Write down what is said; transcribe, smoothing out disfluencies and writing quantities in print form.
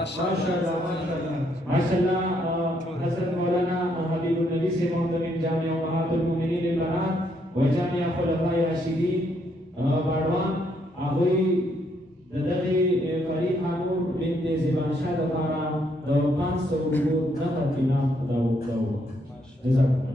माशाअल्लाह हज़रत मौलाना हबीबुल नबी से मोहतरम जामिया उम्महातुल मोमिनीन लिल-बनात व जामिया खुलफाए राशिदीन बाड़वान आगोई ददगी फरीद खानून बिनत ज़िबानशाह दफारा 500 रुपए न तकिना दाऊ जज़ाक